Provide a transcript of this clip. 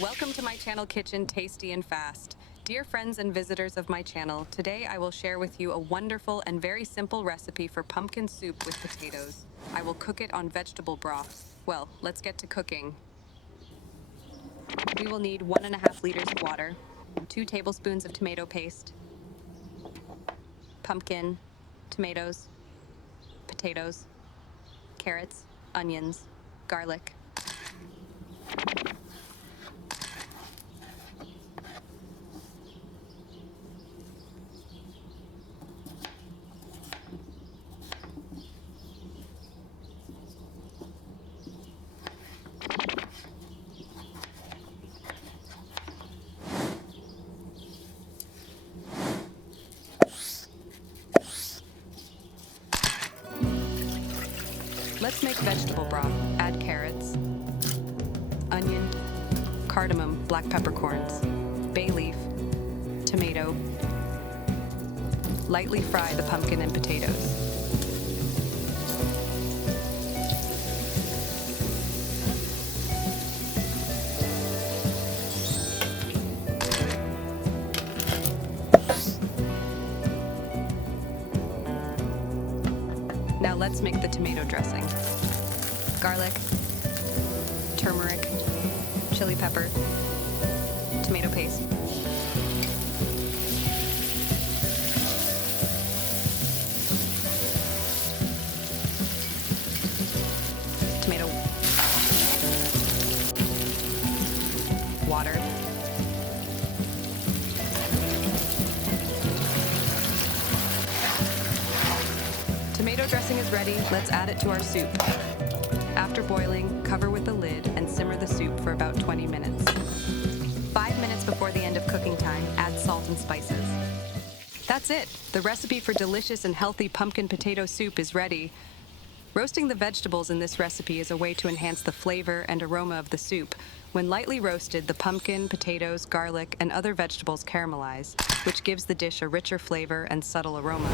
Welcome to my channel Kitchen Tasty and Fast. Dear friends and visitors of my channel, today I will share with you a wonderful and very simple recipe for pumpkin soup with potatoes. I will cook it on vegetable broth. Well, let's get to cooking. We will need 1.5 liters of water, 2 tablespoons of tomato paste, pumpkin, tomatoes, potatoes, carrots, onions, garlic. Let's make vegetable broth. Add carrots, onion, cardamom, black peppercorns, bay leaf, tomato. Lightly fry the pumpkin and potatoes. Now let's make the tomato dressing. Garlic, turmeric, chili pepper, tomato paste. Tomato, water, tomato dressing is ready. Let's add it to our soup. After boiling, cover with the lid and simmer the soup for about 20 minutes. 5 minutes before the end of cooking time, add salt and spices. That's it! The recipe for delicious and healthy pumpkin potato soup is ready. Roasting the vegetables in this recipe is a way to enhance the flavor and aroma of the soup. When lightly roasted, the pumpkin, potatoes, garlic, and other vegetables caramelize, which gives the dish a richer flavor and subtle aroma.